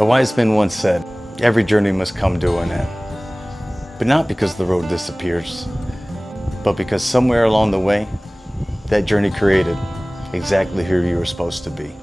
A wise man once said, every journey must come to an end. But not because the road disappears, but because somewhere along the way, that journey created exactly who you were supposed to be.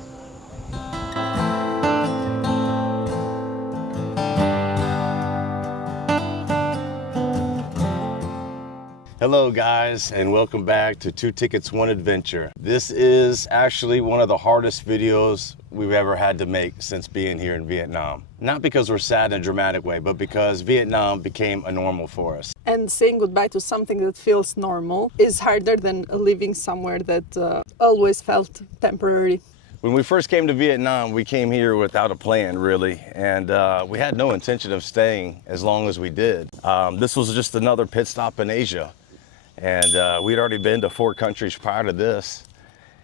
Hello guys, and welcome back to Two Tickets, One Adventure. This is actually one of the hardest videos we've ever had to make since being here in Vietnam. Not because we're sad in a dramatic way, but because Vietnam became a normal for us. And saying goodbye to something that feels normal is harder than living somewhere that always felt temporary. When we first came to Vietnam, we came here without a plan, really, and we had no intention of staying as long as we did. This was just another pit stop in Asia. And we'd already been to 4 countries prior to this.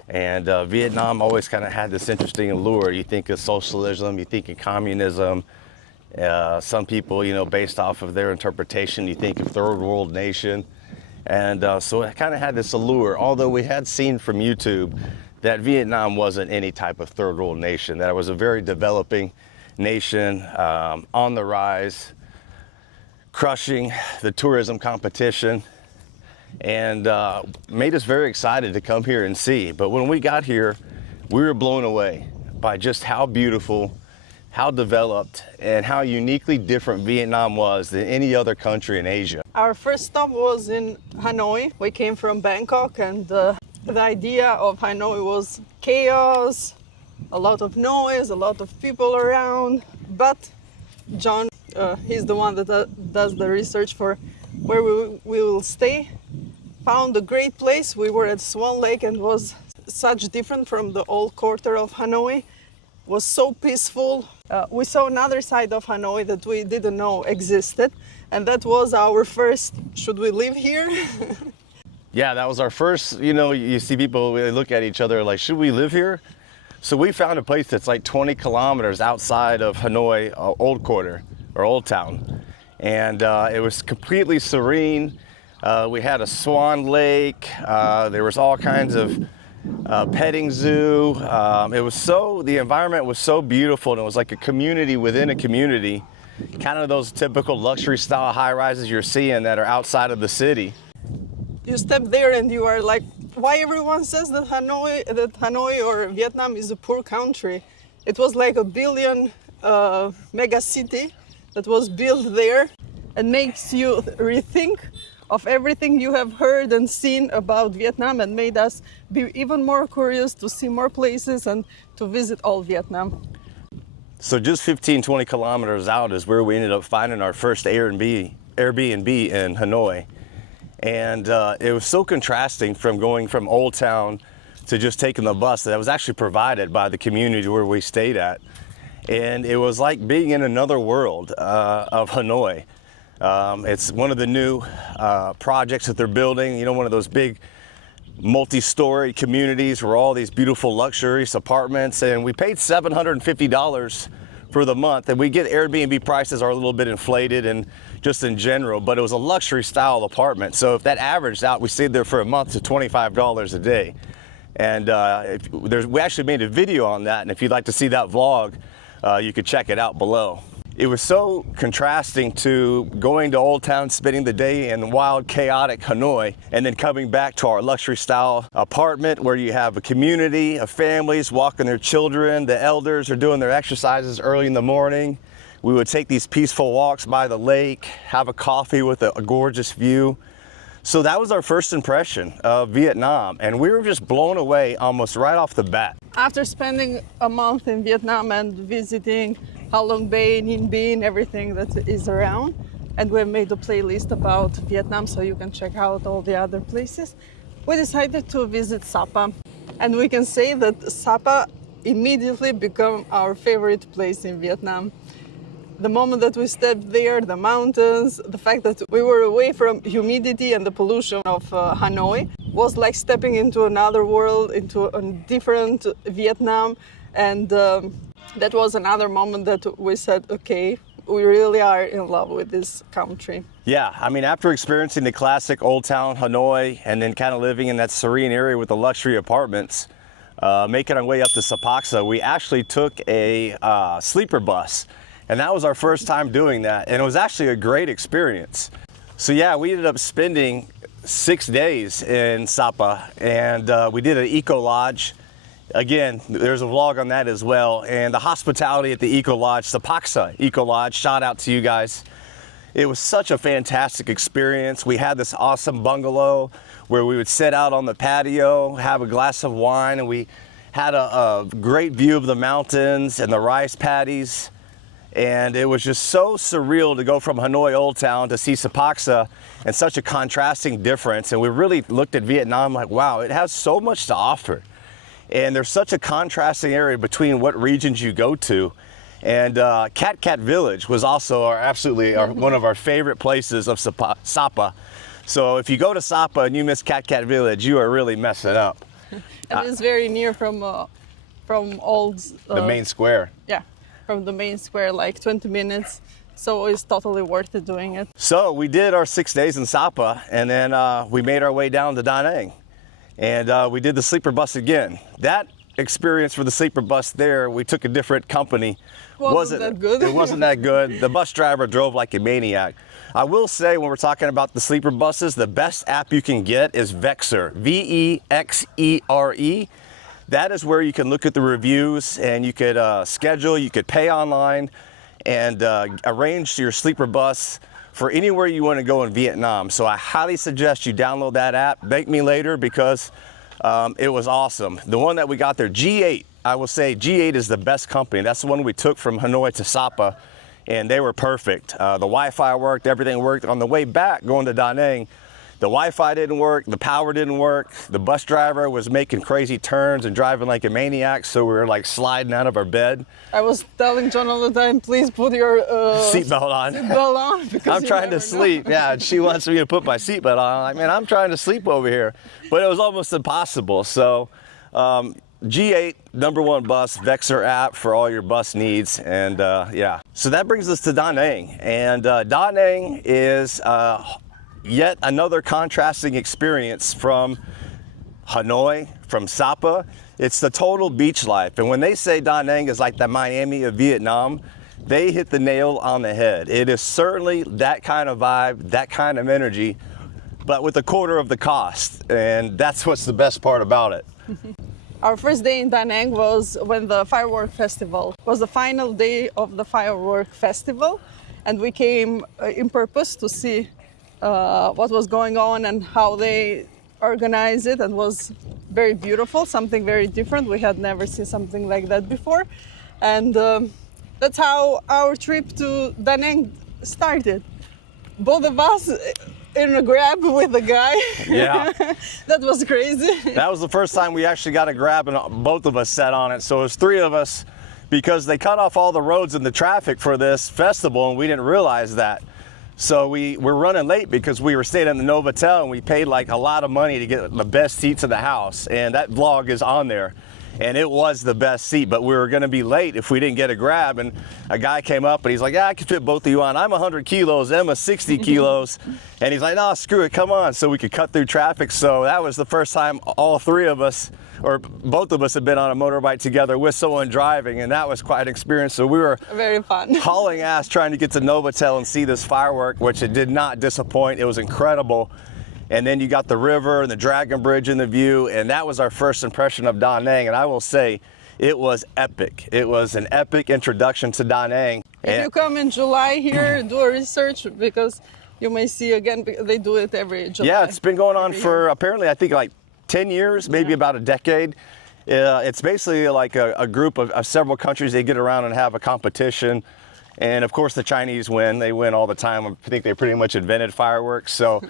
And Vietnam always kind of had this interesting allure. You think of socialism, you think of communism. Some people, you know, based off of their interpretation, you think of third world nation. And so it kind of had this allure, although we had seen from YouTube that Vietnam wasn't any type of third world nation, that it was a very developing nation on the rise, crushing the tourism competition. And made us very excited to come here and see. But when we got here, we were blown away by just how beautiful, how developed, and how uniquely different Vietnam was than any other country in Asia. Our first stop was in Hanoi. We came from Bangkok, and the idea of Hanoi was chaos, a lot of noise, a lot of people around. But Jon, he's the one that does the research for where we will stay. Found a great place. We were at Swan Lake and was such different from the old quarter of Hanoi. Was so peaceful. We saw another side of Hanoi that we didn't know existed, and that was our first, should we live here? Yeah, that was our first, you know, you see people, they look at each other like, should we live here? So we found a place that's like 20 kilometers outside of Hanoi, Old Quarter, or Old Town. And it was completely serene. We had a swan lake. There was all kinds of petting zoo. The environment was so beautiful, and it was like a community within a community, kind of those typical luxury style high rises you're seeing that are outside of the city. You step there and you are like, why everyone says that Hanoi or Vietnam is a poor country? It was like a billion mega city that was built there, and makes you rethink of everything you have heard and seen about Vietnam, and made us be even more curious to see more places and to visit all Vietnam. So just 15-20 kilometers out is where we ended up finding our first Airbnb in Hanoi. And it was so contrasting from going from Old Town to just taking the bus that was actually provided by the community where we stayed at. And it was like being in another world of Hanoi. It's one of the new projects that they're building, you know, one of those big multi-story communities where all these beautiful luxurious apartments, and we paid $750 for the month, and we get Airbnb prices are a little bit inflated and just in general, but it was a luxury style apartment. So if that averaged out, we stayed there for a month to $25 a day. And we actually made a video on that, and if you'd like to see that vlog, you could check it out below. It was so contrasting to going to Old Town, spending the day in wild, chaotic Hanoi, and then coming back to our luxury style apartment where you have a community of families walking their children, the elders are doing their exercises early in the morning. We would take these peaceful walks by the lake, have a coffee with a gorgeous view. So that was our first impression of Vietnam, and we were just blown away almost right off the bat. After spending a month in Vietnam and visiting Ha Long Bay, Ninh Binh, everything that is around, and we made a playlist about Vietnam so you can check out all the other places, we decided to visit Sapa. And we can say that Sapa immediately became our favorite place in Vietnam. The moment that we stepped there, the mountains, the fact that we were away from humidity and the pollution of Hanoi was like stepping into another world, into a different Vietnam. And that was another moment that we said, okay, we really are in love with this country. Yeah, I mean, after experiencing the classic Old Town Hanoi and then kind of living in that serene area with the luxury apartments, making our way up to Sapa, we actually took a sleeper bus. And that was our first time doing that. And it was actually a great experience. So yeah, we ended up spending 6 days in Sapa, and we did an eco lodge. Again, there's a vlog on that as well. And the hospitality at the eco lodge, Sapa Eco Lodge, shout out to you guys. It was such a fantastic experience. We had this awesome bungalow where we would sit out on the patio, have a glass of wine, and we had a great view of the mountains and the rice paddies. And it was just so surreal to go from Hanoi Old Town to see Sapa, and such a contrasting difference. And we really looked at Vietnam like, wow, it has so much to offer. And there's such a contrasting area between what regions you go to. And Cat Village was also one of our favorite places of Sapa. So if you go to Sapa and you miss Cat Village, you are really messing up. And it's very near from old... the main square. Yeah. From the main square, like 20 minutes. So it's totally worth it doing it. So we did our 6 days in Sapa, and then we made our way down to Da Nang. And we did the sleeper bus again. That experience for the sleeper bus there, we took a different company. Wasn't that good? It wasn't that good. The bus driver drove like a maniac. I will say, when we're talking about the sleeper buses, the best app you can get is Vexer, Vexere. That is where you can look at the reviews, and you could schedule, you could pay online, and arrange your sleeper bus for anywhere you want to go in Vietnam. So I highly suggest you download that app. Thank me later, because it was awesome. The one that we got there, G8, I will say G8 is the best company. That's the one we took from Hanoi to Sapa, and they were perfect. The Wi-Fi worked, everything worked. On the way back, going to Da Nang, the Wi-Fi didn't work, the power didn't work, the bus driver was making crazy turns and driving like a maniac, so we were like sliding out of our bed. I was telling John all the time, please put your seatbelt on. Seatbelt on, because I'm trying to sleep. Yeah, and she wants me to put my seatbelt on. I'm like, man, I'm trying to sleep over here. But it was almost impossible. So G8, #1 bus, Vexer app for all your bus needs. And yeah, so that brings us to Da Nang. And Da Nang is yet another contrasting experience from Hanoi, from Sapa. It's the total beach life. And when they say Da Nang is like the Miami of Vietnam, they hit the nail on the head. It is certainly that kind of vibe, that kind of energy, but with a quarter of the cost. And that's what's the best part about it. Our first day in Da Nang was when the firework festival was the final day of the firework festival. And we came in purpose to see what was going on and how they organize it, and was very beautiful, something very different. We had never seen something like that before. And that's how our trip to Da Nang started. Both of us in a Grab with a guy. Yeah. That was crazy. That was the first time we actually got a Grab and both of us sat on it. So it was 3 of us, because they cut off all the roads and the traffic for this festival, and we didn't realize that. So we were running late because we were staying in the Novotel, and we paid like a lot of money to get the best seats in the house. And that vlog is on there. And it was the best seat, but we were gonna be late if we didn't get a Grab. And a guy came up and he's like, yeah, I can fit both of you on. I'm 100 kilos, Emma's 60 kilos. And he's like, no, screw it, come on. So we could cut through traffic. So that was the first time all 3 of us, or both of us, had been on a motorbike together with someone driving, and that was quite an experience. So we were very fun, hauling ass trying to get to Novotel and see this firework, which it did not disappoint. It was incredible. And then you got the river and the Dragon Bridge in the view, and that was our first impression of Da Nang. And I will say, it was epic. It was an epic introduction to Da Nang. If you come in July here, do a research, because you may see again, they do it every July. Yeah, it's been going on for apparently, I think, like 10 years, maybe about a decade. It's basically like a group of several countries. They get around and have a competition. And of course, the Chinese win. They win all the time. I think they pretty much invented fireworks. So,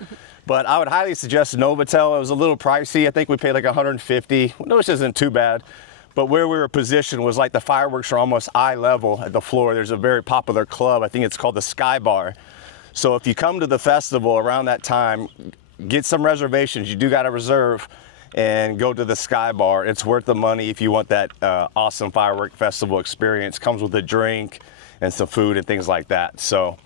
but I would highly suggest Novotel. It was a little pricey. I think we paid like $150, which isn't too bad. But where we were positioned was like the fireworks are almost eye level at the floor. There's a very popular club. I think it's called the Sky Bar. So if you come to the festival around that time, get some reservations. You do got to reserve and go to the Sky Bar. It's worth the money if you want that awesome firework festival experience. Comes with a drink and some food and things like that. So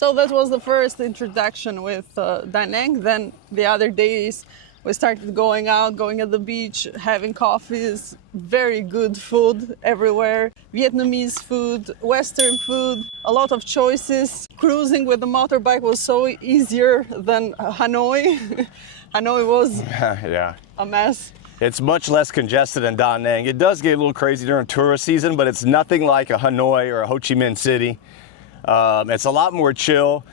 that was the first introduction with Da Nang. Then the other days We started going out, going at the beach, having coffees, very good food everywhere. Vietnamese food, Western food, a lot of choices. Cruising with the motorbike was so easier than Hanoi. Hanoi was Yeah. a mess. It's much less congested than Da Nang. It does get a little crazy during tourist season, but it's nothing like a Hanoi or a Ho Chi Minh City. It's a lot more chill.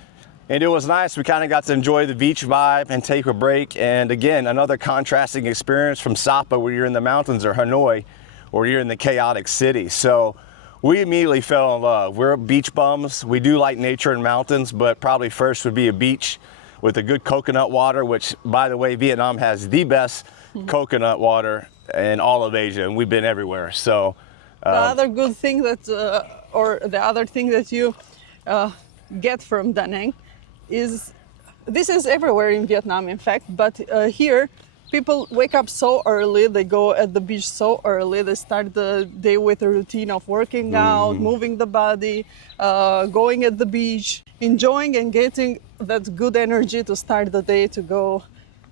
And it was nice. We kind of got to enjoy the beach vibe and take a break. And again, another contrasting experience from Sapa, where you're in the mountains, or Hanoi, or you're in the chaotic city. So we immediately fell in love. We're beach bums. We do like nature and mountains, but probably first would be a beach with a good coconut water, which, by the way, Vietnam has the best coconut water in all of Asia, and we've been everywhere. So the other good thing that, or the other thing that you get from Da Nang is, this is everywhere in Vietnam, in fact, but here people wake up so early, they go at the beach so early, they start the day with a routine of working out, moving the body, going at the beach, enjoying and getting that good energy to start the day to go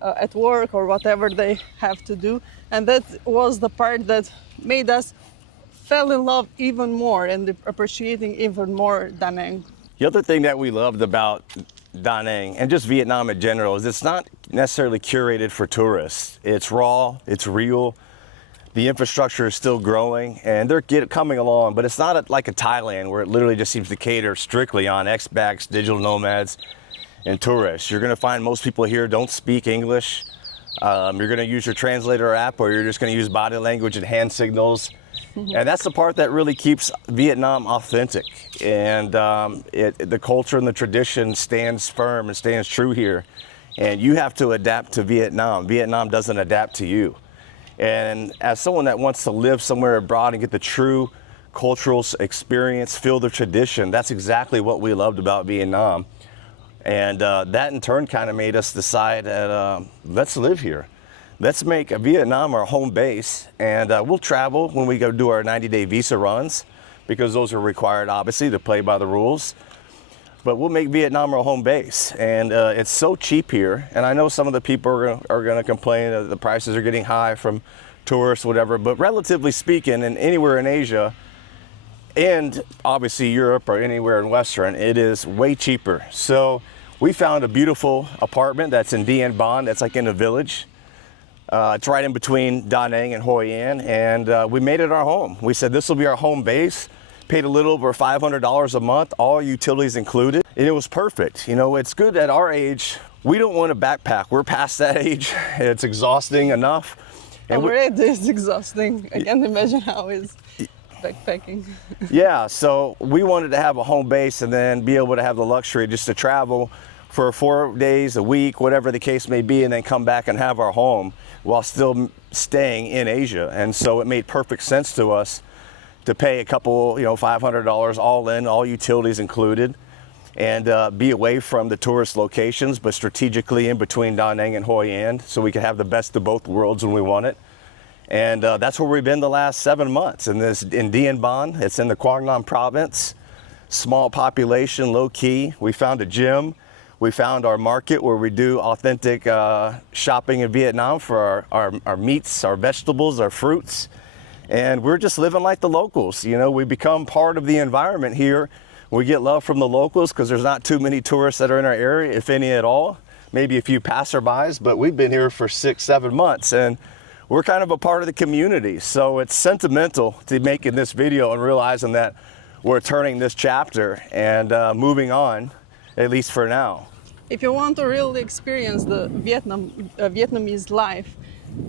at work or whatever they have to do. And that was the part that made us fell in love even more and appreciating even more Da Nang. the other thing that we loved about Da Nang and just Vietnam in general is it's not necessarily curated for tourists. It's raw, it's real. The infrastructure is still growing and they're coming along, but it's not like a Thailand where it literally just seems to cater strictly on expats, digital nomads, and tourists. You're gonna find most people here don't speak English. You're gonna use your translator app, or you're just gonna use body language and hand signals. And that's the part that really keeps Vietnam authentic. And the culture and the tradition stands firm and stands true here. And you have to adapt to Vietnam. Vietnam doesn't adapt to you. And as someone that wants to live somewhere abroad and get the true cultural experience, feel the tradition, that's exactly what we loved about Vietnam. And that in turn kind of made us decide that let's live here. Let's make Vietnam our home base, and we'll travel when we go do our 90-day visa runs, because those are required, obviously, to play by the rules. But we'll make Vietnam our home base, and it's so cheap here. And I know some of the people are going to complain that the prices are getting high from tourists, whatever. But relatively speaking, and anywhere in Asia, and obviously Europe or anywhere in Western, it is way cheaper. So we found a beautiful apartment that's in Dien Ban, that's like in a village. It's right in between Da Nang and Hoi An, and we made it our home. We said this will be our home base. Paid a little over $500 a month, all utilities included, and it was perfect. You know, it's good at our age. We don't want to backpack. We're past that age. It's exhausting enough. And it is exhausting. I can't imagine how is backpacking. Yeah, so we wanted to have a home base and then be able to have the luxury just to travel for 4 days, a week, whatever the case may be, and then come back and have our home while still staying in Asia. And so it made perfect sense to us to pay a couple, $500 all in, all utilities included, and be away from the tourist locations, but strategically in between Da Nang and Hoi An, so we could have the best of both worlds when we want it. And that's where we've been the last 7 months. In Dien Ban, it's in the Quang Nam province. Small population, low key. We found a gym. We found our market where we do authentic shopping in Vietnam for our meats, our vegetables, our fruits. And we're just living like the locals. We become part of the environment here. We get love from the locals because there's not too many tourists that are in our area, if any at all. Maybe a few passerbys, but we've been here for 6-7 months and we're kind of a part of the community. So it's sentimental to making this video and realizing that we're turning this chapter and moving on, at least for now. If you want to really experience the Vietnamese life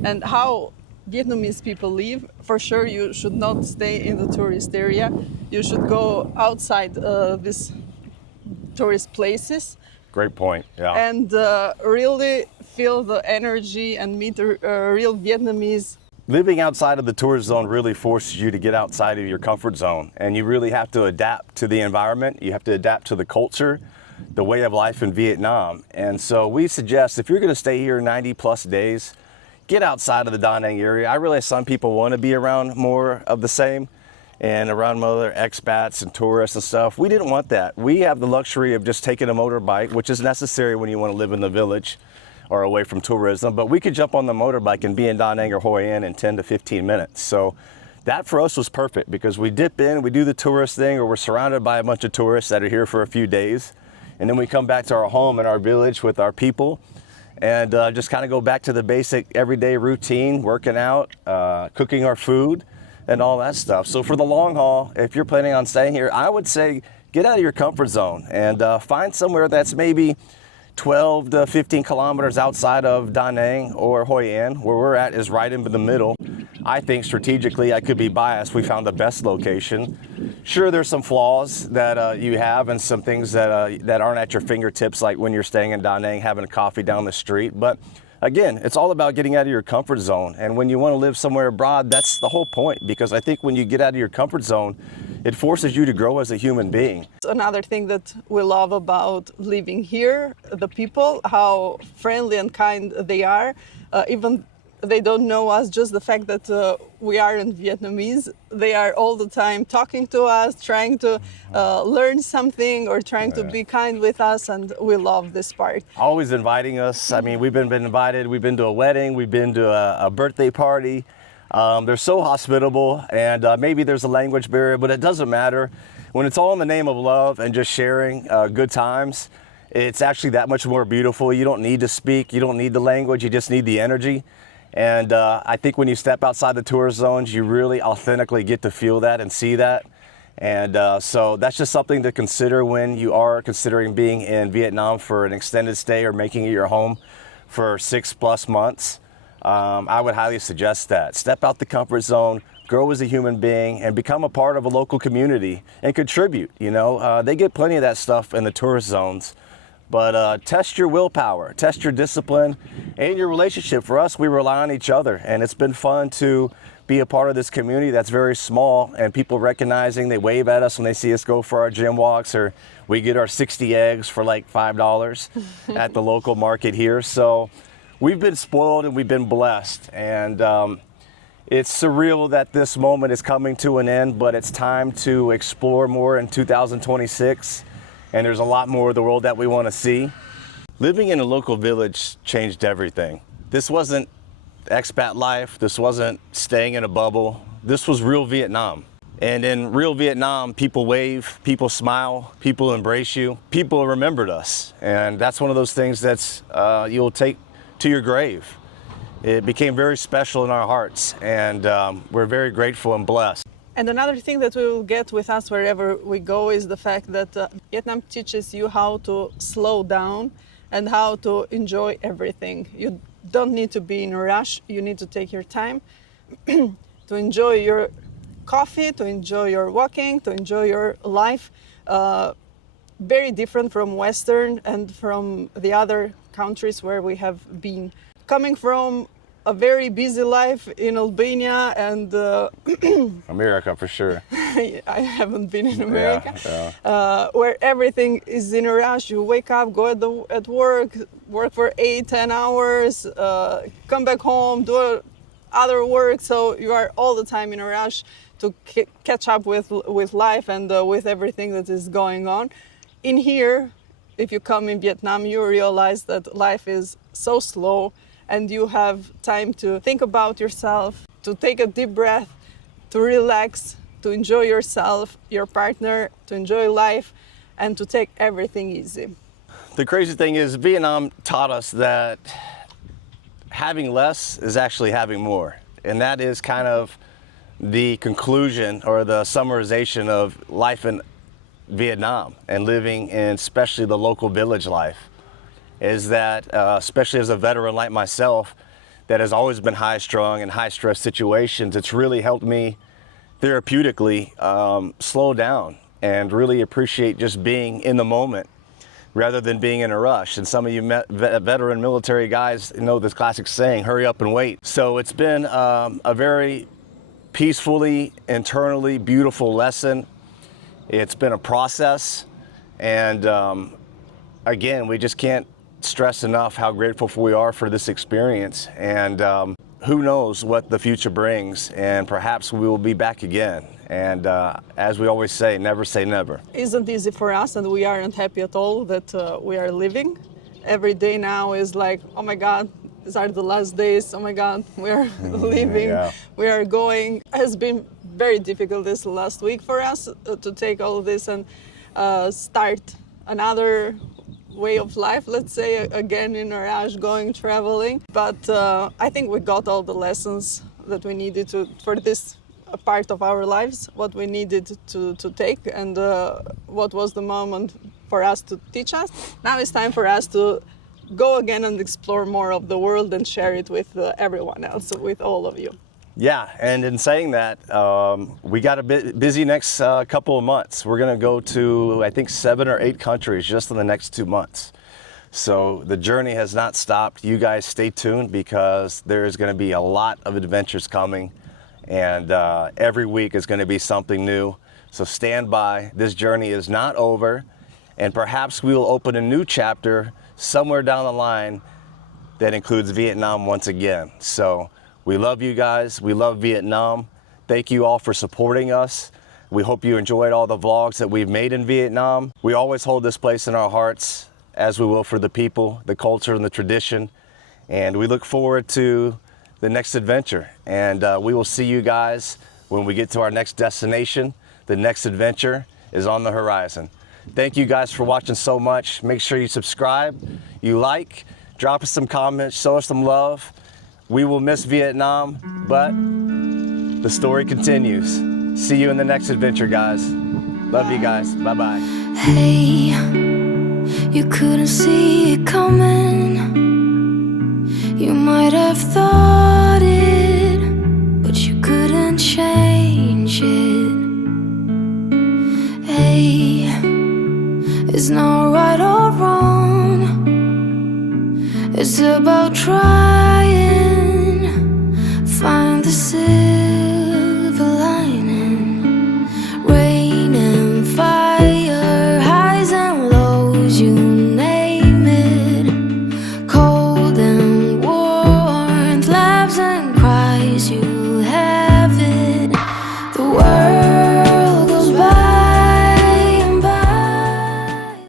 and how Vietnamese people live, for sure you should not stay in the tourist area. You should go outside these tourist places. Great point, yeah. And really feel the energy and meet real Vietnamese. Living outside of the tourist zone really forces you to get outside of your comfort zone, and you really have to adapt to the environment. You have to adapt to the culture, the way of life in Vietnam. And so we suggest if you're going to stay here 90 plus days, get outside of the Da Nang area. I realize some people want to be around more of the same and around other expats and tourists and stuff. We didn't want that. We have the luxury of just taking a motorbike, which is necessary when you want to live in the village, or away from tourism, but we could jump on the motorbike and be in Da Nang or Hoi An in 10 to 15 minutes. So that for us was perfect because we dip in, we do the tourist thing, or we're surrounded by a bunch of tourists that are here for a few days. And then we come back to our home and our village with our people and just kind of go back to the basic everyday routine, working out, cooking our food and all that stuff. So for the long haul, if you're planning on staying here, I would say get out of your comfort zone and find somewhere that's maybe 12 to 15 kilometers outside of Da Nang or Hoi An. Where we're at is right in the middle. I think strategically, I could be biased, we found the best location. Sure, there's some flaws that you have and some things that aren't at your fingertips, like when you're staying in Da Nang, having a coffee down the street. But again, it's all about getting out of your comfort zone. And when you want to live somewhere abroad, that's the whole point. Because I think when you get out of your comfort zone, it forces you to grow as a human being. Another thing that we love about living here, the people, how friendly and kind they are. Even they don't know us, just the fact that we are in Vietnamese, they are all the time talking to us, trying to learn something or trying to be kind with us, and we love this part. Always inviting us. I mean, we've been invited, we've been to a wedding, we've been to a birthday party. They're so hospitable, and maybe there's a language barrier, but it doesn't matter. When it's all in the name of love and just sharing good times, it's actually that much more beautiful. You don't need to speak, you don't need the language, you just need the energy. And I think when you step outside the tourist zones, you really authentically get to feel that and see that. And so that's just something to consider when you are considering being in Vietnam for an extended stay or making it your home for 6+ months. I would highly suggest that. Step out the comfort zone, grow as a human being, and become a part of a local community and contribute. You know, they get plenty of that stuff in the tourist zones. But test your willpower, test your discipline, and your relationship. For us, we rely on each other, and it's been fun to be a part of this community that's very small, and people recognizing, they wave at us when they see us go for our gym walks, or we get our 60 eggs for like $5 at the local market here. So we've been spoiled and we've been blessed, and it's surreal that this moment is coming to an end, but it's time to explore more in 2026. And there's a lot more of the world that we want to see. Living in a local village changed everything. This wasn't expat life. This wasn't staying in a bubble. This was real Vietnam. And in real Vietnam, people wave, people smile, people embrace you. People remembered us. And that's one of those things that's you'll take to your grave. It became very special in our hearts, and we're very grateful and blessed. And another thing that we will get with us wherever we go is the fact that Vietnam teaches you how to slow down and how to enjoy everything. You don't need to be in a rush. You need to take your time to enjoy your coffee, to enjoy your walking, to enjoy your life. Very different from Western and from the other countries where we have been. Coming from a very busy life in Albania and America for sure. I haven't been in America, yeah. Where everything is in a rush. You wake up, go at work for 8-10 hours, come back home, do other work. So you are all the time in a rush to catch up with life and with everything that is going on. In here, if you come in Vietnam, you realize that life is so slow, and you have time to think about yourself, to take a deep breath, to relax, to enjoy yourself, your partner, to enjoy life, and to take everything easy. The crazy thing is, Vietnam taught us that having less is actually having more. And that is kind of the conclusion or the summarization of life in Vietnam and living in especially the local village life. Is that, especially as a veteran like myself, that has always been high-strung and high-stress situations, it's really helped me therapeutically slow down and really appreciate just being in the moment rather than being in a rush. And some of you veteran military guys know this classic saying, hurry up and wait. So it's been a very peacefully, internally beautiful lesson. It's been a process, and again, we just can't stress enough how grateful we are for this experience, and who knows what the future brings, and perhaps we will be back again. And as we always say never. Isn't easy for us, and we aren't happy at all that we are living every day now is like, oh my God, these are the last days. Oh my God, we're leaving, Yeah. we are going. It has been very difficult this last week for us to take all of this and start another way of life, let's say, again in Mirage, going traveling. But I think we got all the lessons that we needed to for this part of our lives, what we needed to take, and what was the moment for us to teach us. Now it's time for us to go again and explore more of the world and share it with everyone else, with all of you. Yeah, and in saying that, we got a bit busy next couple of months. We're going to go to, I think, 7 or 8 countries just in the next 2 months. So the journey has not stopped. You guys stay tuned because there is going to be a lot of adventures coming, and every week is going to be something new. So stand by. This journey is not over, and perhaps we will open a new chapter somewhere down the line that includes Vietnam once again. So we love you guys. We love Vietnam. Thank you all for supporting us. We hope you enjoyed all the vlogs that we've made in Vietnam. We always hold this place in our hearts, as we will for the people, the culture, and the tradition. And we look forward to the next adventure. And we will see you guys when we get to our next destination. The next adventure is on the horizon. Thank you guys for watching so much. Make sure you subscribe, you like, drop us some comments, show us some love. We will miss Vietnam, but the story continues. See you in the next adventure, guys. Love you guys. Bye-bye. Hey, you couldn't see it coming. You might have thought it, but you couldn't change it. Hey, it's not right or wrong. It's about trying.